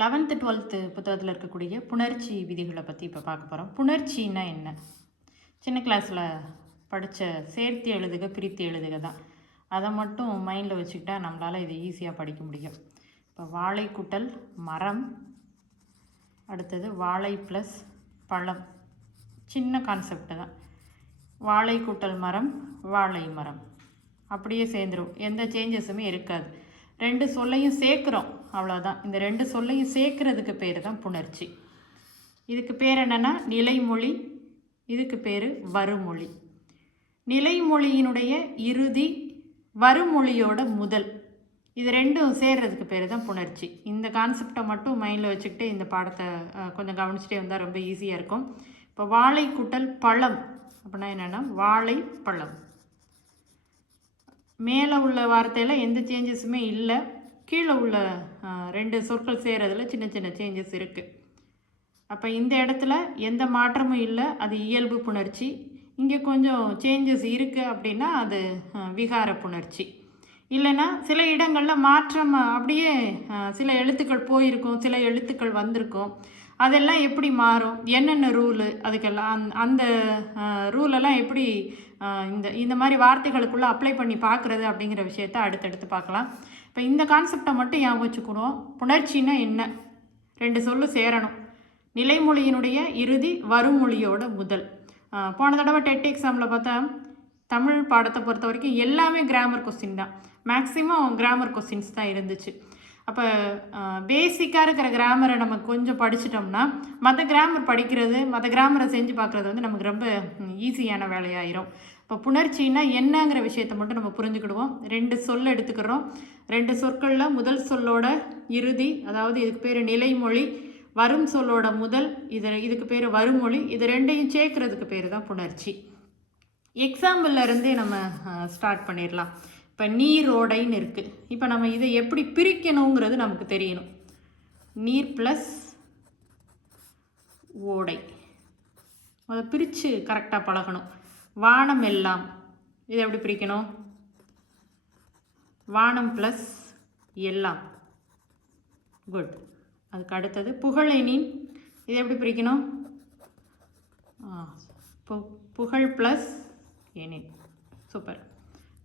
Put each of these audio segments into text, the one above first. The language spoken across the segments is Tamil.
11th 12th புத்தகத்தில் இருக்கக்கூடிய புணர்ச்சி விதிகளை பற்றி இப்போ பார்க்க போகிறோம். புணர்ச்சின்னா என்ன? சின்ன கிளாஸில் படித்த சேர்த்து எழுதுக பிரித்து எழுதுக தான். அதை மட்டும் மைண்டில் வச்சுக்கிட்டா நம்மளால் இதை ஈஸியாக படிக்க முடியும். இப்போ வாழை கூட்டல் மரம், அடுத்தது வாழை ப்ளஸ் பழம். சின்ன கான்செப்ட் தான். வாழை கூட்டல் மரம், வாழை மரம் அப்படியே சேர்ந்துடும், எந்த சேஞ்சஸுமே இருக்காது. ரெண்டு சொல்லையும் சேர்க்குறோம், அவ்வளோதான். இந்த ரெண்டு சொல்லையும் சேர்க்குறதுக்கு பேர் தான் புணர்ச்சி. இதுக்கு பேர் என்னென்னா நிலைமொழி, இதுக்கு பேர் வருமொழி. நிலைமொழியினுடைய இறுதி, வருமொழியோட முதல், இது ரெண்டும் சேர்றதுக்கு பேர் தான் புணர்ச்சி. இந்த கான்செப்டை மட்டும் மைண்டில் வச்சுக்கிட்டு இந்த பாடத்தை கொஞ்சம் கவனிச்சுட்டே வந்தால் ரொம்ப ஈஸியாக இருக்கும். இப்போ வாழை கூட்டல் பழம் அப்படின்னா என்னென்னா வாழை பழம். மேலே உள்ள வார்த்தையில் எந்த சேஞ்சஸுமே இல்லை, கீழே உள்ள ரெண்டு சொற்கள் சேர்றதுல சின்ன சின்ன சேஞ்சஸ் இருக்குது. அப்போ இந்த இடத்துல எந்த மாற்றமும் இல்லை, அது இயல்பு புணர்ச்சி. இங்கே கொஞ்சம் சேஞ்சஸ் இருக்குது அப்படின்னா அது விகார புணர்ச்சி. இல்லைன்னா சில இடங்களில் மாற்றம், அப்படியே சில எழுத்துக்கள் போயிருக்கும், சில எழுத்துக்கள் வந்திருக்கும். அதெல்லாம் எப்படி மாறும், என்னென்ன ரூலு, அதுக்கெல்லாம் அந்த ரூலெல்லாம் எப்படி இந்த மாதிரி வார்த்தைகளுக்குள்ளே அப்ளை பண்ணி பார்க்குறது அப்படிங்கிற விஷயத்த அடுத்தடுத்து பார்க்கலாம். இப்போ இந்த கான்செப்டை மட்டும் ஞாபகம் வச்சுக்கணும். புணர்ச்சின்னா என்ன? ரெண்டு சொல்லு சேரணும். நிலைமொழியினுடைய இறுதி, வருமொழியோட முதல். போன தடவை டெட் எக்ஸாமில் பார்த்தா தமிழ் பாடத்தை பொறுத்த வரைக்கும் எல்லாமே கிராமர் கொஸ்டின் தான். மேக்ஸிமம் கிராமர் கொஸ்டின்ஸ் தான் இருந்துச்சு. அப்போ பேசிக்காக இருக்கிற கிராமரை நம்ம கொஞ்சம் படிச்சிட்டோம்னா மற்ற கிராமர் படிக்கிறது, மற்ற கிராமரை செஞ்சு பார்க்குறது வந்து நமக்கு ரொம்ப ஈஸியான வேலையாயிரும். இப்போ புணர்ச்சின்னா என்னங்கிற விஷயத்தை மட்டும் நம்ம புரிஞ்சுக்கிடுவோம். ரெண்டு சொல் எடுத்துக்கிறோம். ரெண்டு சொற்களில் முதல் சொல்லோட இறுதி, அதாவது இதுக்கு பேர் நிலைமொழி, வரும் சொல்லோட முதல், இதுக்கு பேர் வருமொழி. இது ரெண்டையும் சேர்க்கறதுக்கு பேர் தான் புணர்ச்சி. எக்ஸாம்பிள்ல இருந்தே நம்ம ஸ்டார்ட் பண்ணிடலாம். இப்போ நீரோடைன்னு இருக்குது. இப்போ நம்ம இதை எப்படி பிரிக்கணுங்கிறது நமக்கு தெரியணும். நீர் ப்ளஸ் ஓடை, அதை பிரித்து கரெக்டாக பழகணும். வானம் எல்லாம், இதை எப்படி பிரிக்கணும்? வானம் ப்ளஸ் எல்லாம். குட். அதுக்கு அடுத்தது புகழெனின், இதை எப்படி பிரிக்கணும்? புகழ் ப்ளஸ் எனின். சூப்பர்.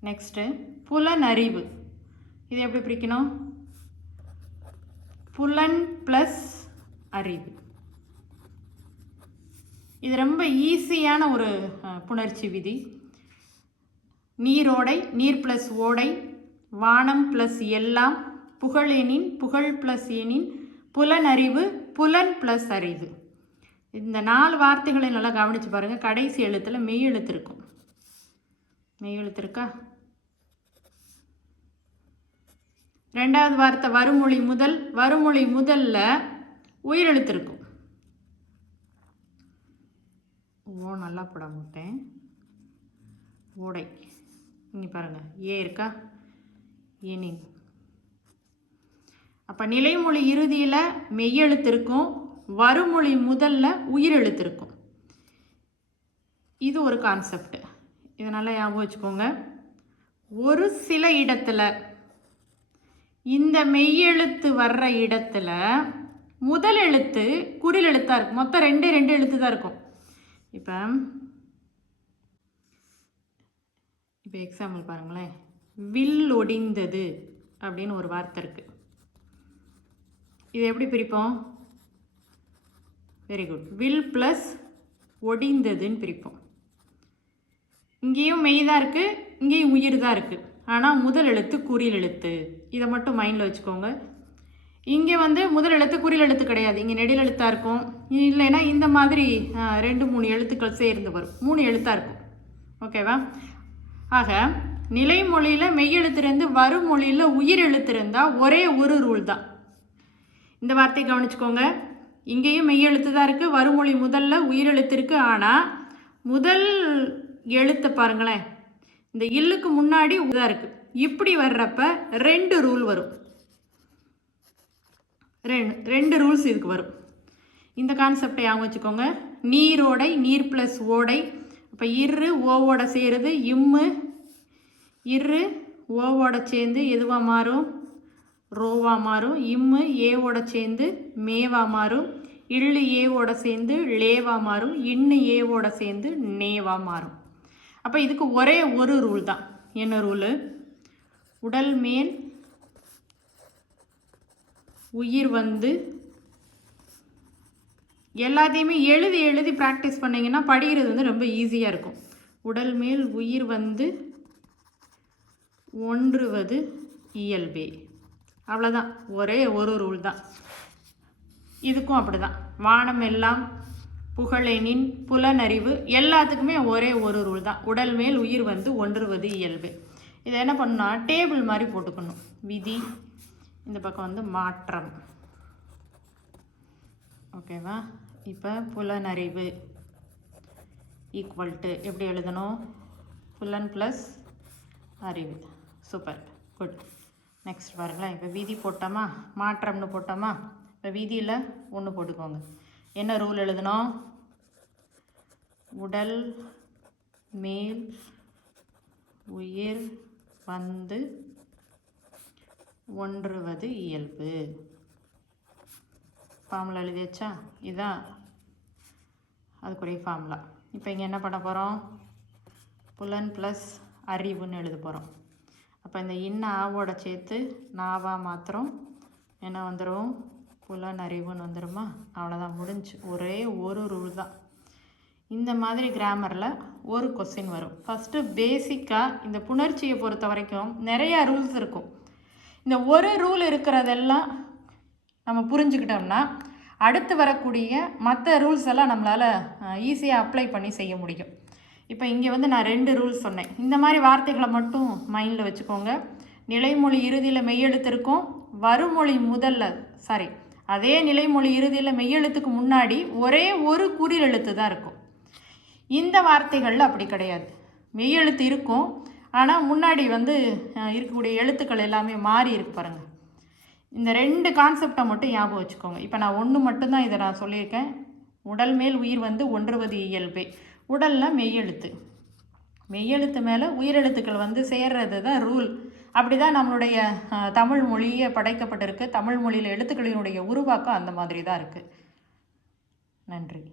நெக்ஸ்ட்டு புலனறிவு, இது எப்படி பிரிக்கணும்? புலன் ப்ளஸ் அறிவு. இது ரொம்ப ஈஸியான ஒரு புணர்ச்சி விதி. நீரோடை, நீர் ப்ளஸ் ஓடை, வானம் ப்ளஸ் எல்லாம், புகழெனின், புகழ் ப்ளஸ் எனின், புலனறிவு, புலன் ப்ளஸ் அறிவு. இந்த 4 வார்த்தைகளை நல்லா கவனித்து பாருங்கள். கடைசி எழுத்தில் மெய் எழுத்து இருக்கும். மெய் எழுத்து இருக்கா? ரெண்டாவது வார்த்தை வருமொழி முதல், வருமொழி முதல்ல உயிரெழுத்து இருக்கும். ஓ, நல்லா போட மாட்டேன். ஓடை, இங்கே பாருங்கள், ஏ இருக்கா? ஏனின். அப்போ நிலைமொழி இறுதியில் மெய்யெழுத்து இருக்கும், வருமொழி முதல்ல உயிரெழுத்து இருக்கும். இது ஒரு கான்செப்ட், இதை நல்லா ஞாபகம் வச்சுக்கோங்க. ஒரு சில இடத்துல இந்த மெய்யெழுத்து வர்ற இடத்துல முதல் எழுத்து குறில் எழுத்தாக இருக்கும். மொத்தம் ரெண்டு எழுத்து தான் இருக்கும். இப்போ எக்ஸாம்பிள் பாருங்களேன். வில் ஒடிந்தது அப்படின்னு ஒரு வார்த்தை இருக்குது. இதை எப்படி பிரிப்போம்? Very good. வில் ப்ளஸ் ஒடிந்ததுன்னு பிரிப்போம். இங்கேயும் மெய் தான் இருக்குது, இங்கேயும் உயிர் தான் இருக்குது. ஆனால் முதல் எழுத்து குறில் எழுத்து, இதை மட்டும் மைண்டில் வச்சுக்கோங்க. இங்கே வந்து முதல் எழுத்து குறில் எழுத்து கிடையாது, இங்கே நெடில் எழுத்தாக இருக்கும். இல்லைன்னா இந்த மாதிரி 2-3 எழுத்துக்கள் சேர்ந்து வரும், 3 எழுத்தாக இருக்கும். ஓகேவா? ஆக நிலைமொழியில் மெய்யெழுத்துலேருந்து வருமொழியில் உயிர் எழுத்து இருந்தால் ஒரே ஒரு ரூல் தான். இந்த வார்த்தையை கவனிச்சுக்கோங்க. இங்கேயும் மெய்யெழுத்து தான் இருக்குது, வருமொழி முதல்ல உயிரெழுத்து இருக்குது. ஆனால் முதல் எழுத்தை பாருங்களேன், இந்த இல்லுக்கு முன்னாடி உதா இருக்குது. இப்படி வர்றப்ப 2 ரூல் வரும். ரெண்டு ரூல்ஸ் இதுக்கு வரும். இந்த கான்செப்டை ஞாபகம் வச்சுக்கோங்க. நீரோடை, நீர் ப்ளஸ் ஓடை. அப்போ இரு ஓவோட சேருது, இம்மு இரு ஓவோட சேர்ந்து எதுவாக மாறும்? ரோவா மாறும். இம்மு ஏவோட சேர்ந்து மேவா மாறும். இல்லு ஏவோட சேர்ந்து லேவா மாறும். இன்னு ஏவோட சேர்ந்து நேவா மாறும். அப்போ இதுக்கு ஒரே ஒரு ரூல் தான். என்ன ரூலு? உடல் மேல் உயிர் வந்து எல்லாத்தையுமே எழுதி எழுதி ப்ராக்டிஸ் பண்ணிங்கன்னா படிக்கிறது வந்து ரொம்ப ஈஸியாக இருக்கும். உடல் மேல் உயிர் வந்து ஒன்றுவது இயல்பே. அவ்வளோதான், ஒரே ஒரு ரூல் தான். இதுக்கும் அப்படி தான். வானம் எல்லாம் புகழெனின் புலனறிவு எல்லாத்துக்குமே ஒரே ஒரு ரூல் தான். உடல் மேல் உயிர் வந்து ஒன்றுவது இயல்பு. இதை என்ன பண்ணணும்னா டேபிள் மாதிரி போட்டுக்கணும். விதி, இந்த பக்கம் வந்து மாற்றம். ஓகேவா? இப்போ புலனறிவு ஈக்குவல் டு எப்படி எழுதணும்? புலன் ப்ளஸ் அறிவு. Super, good. நெக்ஸ்ட் பாருங்களேன். இப்போ விதி போட்டோமா, மாற்றம்னு போட்டோமா? இப்போ விதியில் ஒன்று போட்டுக்கோங்க. என்ன ரூல் எழுதணும்? உடல் மேல் உயிர் வந்து ஒன்றுவது இயல்பு. ஃபார்முலா எழுதியாச்சா? இதுதான் அதுக்குரிய ஃபார்முலா. இப்போ இங்கே என்ன பண்ண போகிறோம்? புலன் ப்ளஸ் அறிவுன்னு எழுத போகிறோம். அப்போ இந்த ஆவோட சேர்த்து நாவா மாத்திரம் என்ன வந்துடும்? புலன் அறிவுன்னு வந்துடுமா? அவ்வளோதான், முடிஞ்சு. ஒரே ஒரு ரூல் தான். இந்த மாதிரி கிராமரில் ஒரு கொஸ்டின் வரும். ஃபஸ்ட்டு பேசிக்காக இந்த புணர்ச்சியை பொறுத்த வரைக்கும் நிறையா ரூல்ஸ் இருக்கும். இந்த ஒரு ரூல் இருக்கிறதெல்லாம் நம்ம புரிஞ்சுக்கிட்டோம்னா அடுத்து வரக்கூடிய மற்ற ரூல்ஸ் எல்லாம் நம்மளால் ஈஸியாக அப்ளை பண்ணி செய்ய முடியும். இப்போ இங்கே வந்து நான் 2 ரூல்ஸ் சொன்னேன். இந்த மாதிரி வார்த்தைகளை மட்டும் மைண்டில் வச்சுக்கோங்க. நிலைமொழி இறுதியில் மெய்யெழுத்து இருக்கும். வருமொழி அதே நிலைமொழி இறுதியில் மெய்யெழுத்துக்கு முன்னாடி ஒரே ஒரு குறில் எழுத்து தான் இருக்கும். இந்த வார்த்தைகளில் அப்படி கிடையாது. மெய்யெழுத்து இருக்கும், ஆனால் முன்னாடி வந்து இருக்கக்கூடிய எழுத்துக்கள் எல்லாமே மாறி இருக்கு பாருங்கள். இந்த 2 கான்செப்டை மட்டும் ஞாபகம் வச்சுக்கோங்க. இப்போ நான் ஒன்று மட்டும்தான் இதை நான் சொல்லியிருக்கேன். உடல் மேல் உயிர் வந்து ஒன்றுவது இயல்பே. உடலில் மெய்யெழுத்து மேலே உயிரெழுத்துக்கள் வந்து சேர்றது தான் ரூல். அப்படி தான் நம்மளுடைய தமிழ் மொழியே படைக்கப்பட்டிருக்கு. தமிழ் மொழியில் எழுத்துக்களினுடைய உருவாக்கம் அந்த மாதிரி தான் இருக்குது. நன்றி.